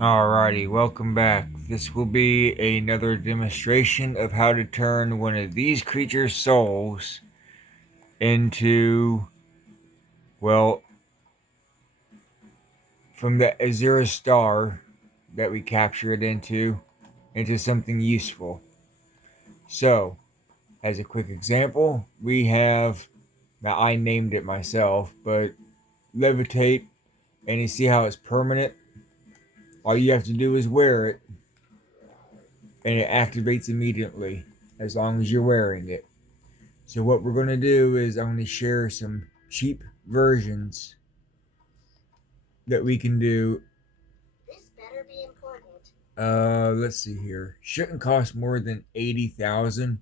Alrighty, welcome back. This will be another demonstration of how to turn one of these creatures' souls into, well, from the Azura star that we capture it into something useful. So, as a quick example, we have, now I named it myself, but levitate, and you see how it's permanent? All you have to do is wear it, and it activates immediately as long as you're wearing it. So what we're going to do is I'm going to share some cheap versions that we can do. This better be important. Let's see here. Shouldn't cost more than 80,000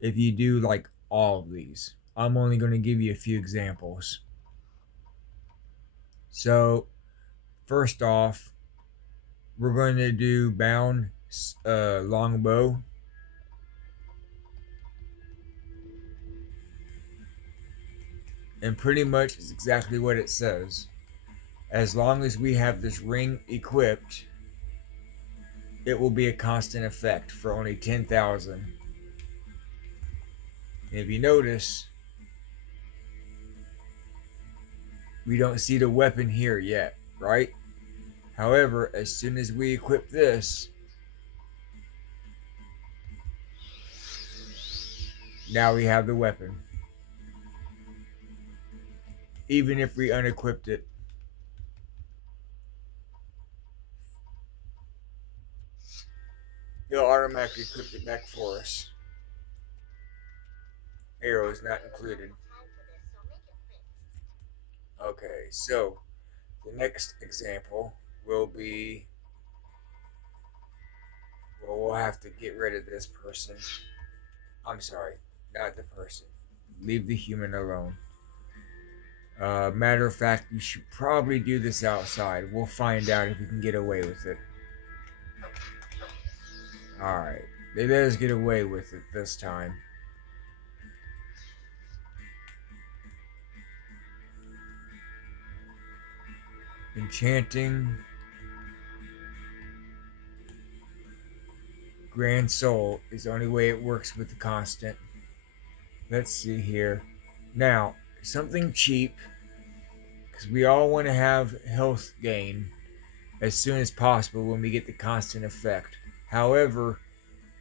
if you do like all of these. I'm only going to give you a few examples. So first off, we're going to do bound longbow. And pretty much is exactly what it says. As long as we have this ring equipped, it will be a constant effect for only 10,000. And if you notice, we don't see the weapon here yet, right? However, as soon as we equip this, now we have the weapon. Even if we unequipped it. It'll automatically equip it back for us. Arrow is not included. Okay, so the next example will be, well, we'll have to get rid of this person. I'm sorry, not the person. Leave the human alone. Matter of fact, you should probably do this outside. We'll find out if we can get away with it. Alright, they let us get away with it this time. Enchanting Grand Soul is the only way it works with the constant. Let's see here. Now, something cheap, because we all want to have health gain as soon as possible when we get the constant effect. However,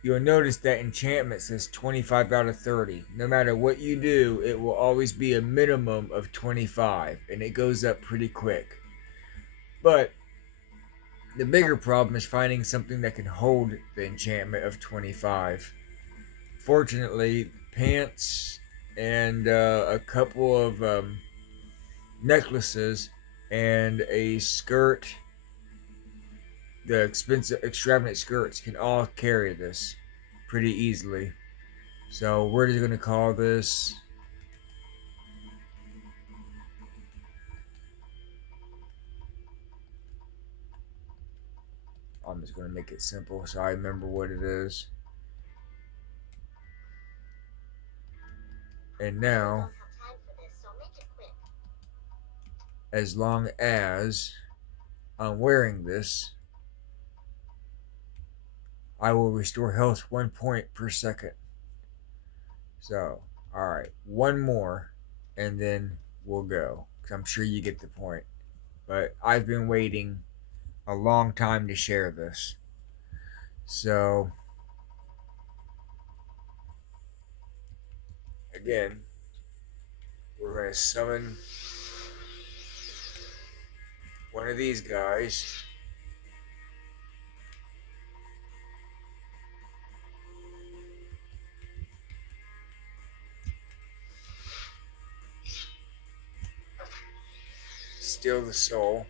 you'll notice that enchantment says 25 out of 30. No matter what you do, it will always be a minimum of 25, and it goes up pretty quick. But the bigger problem is finding something that can hold the enchantment of 25. Fortunately, pants and a couple of necklaces and a skirt, the expensive, extravagant skirts, can all carry this pretty easily. So we're just going to call this I'm just going to make it simple so I remember what it is. And now, as long as I'm wearing this, I will restore health 1 point per second. So, alright, one more, and then we'll go. Because I'm sure you get the point. But I've been waiting a long time to share this. So, again, we're going to summon one of these guys. Steal the soul.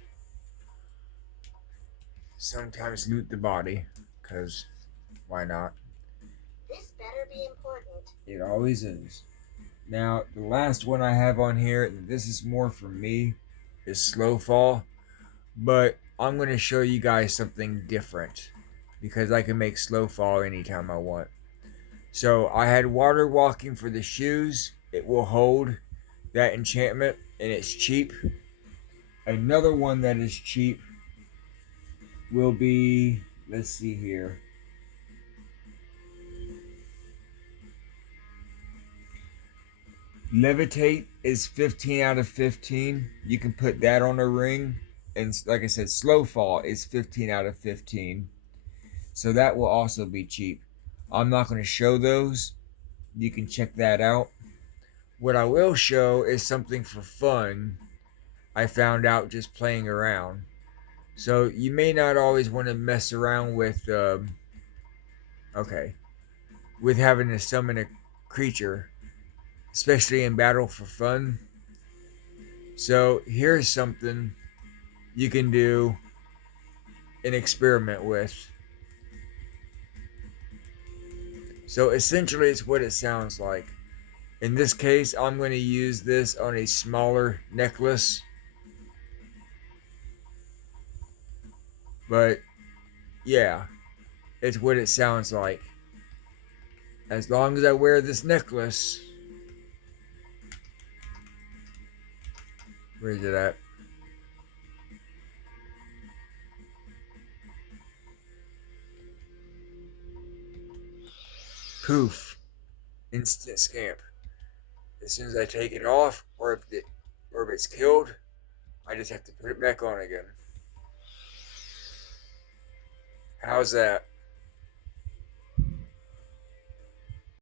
Sometimes loot the body, because why not? This better be important. It always is. Now, the last one I have on here, and this is more for me, is slow fall. But I'm going to show you guys something different, because I can make slow fall anytime I want. So I had water walking for the shoes. It will hold that enchantment, and it's cheap. Another one that is cheap will be, let's see here. Levitate is 15 out of 15. You can put that on a ring. And like I said, slow fall is 15 out of 15. So that will also be cheap. I'm not going to show those. You can check that out. What I will show is something for fun I found out just playing around. So you may not always want to mess around with, okay, with having to summon a creature, especially in battle for fun. So here's something you can do an experiment with. So essentially, it's what it sounds like. In this case, I'm going to use this on a smaller necklace, but yeah, it's what it sounds like. As long as I wear this necklace, where is it at? Poof, instant scamp. As soon as I take it off, or if it's killed, I just have to put it back on again. How's that?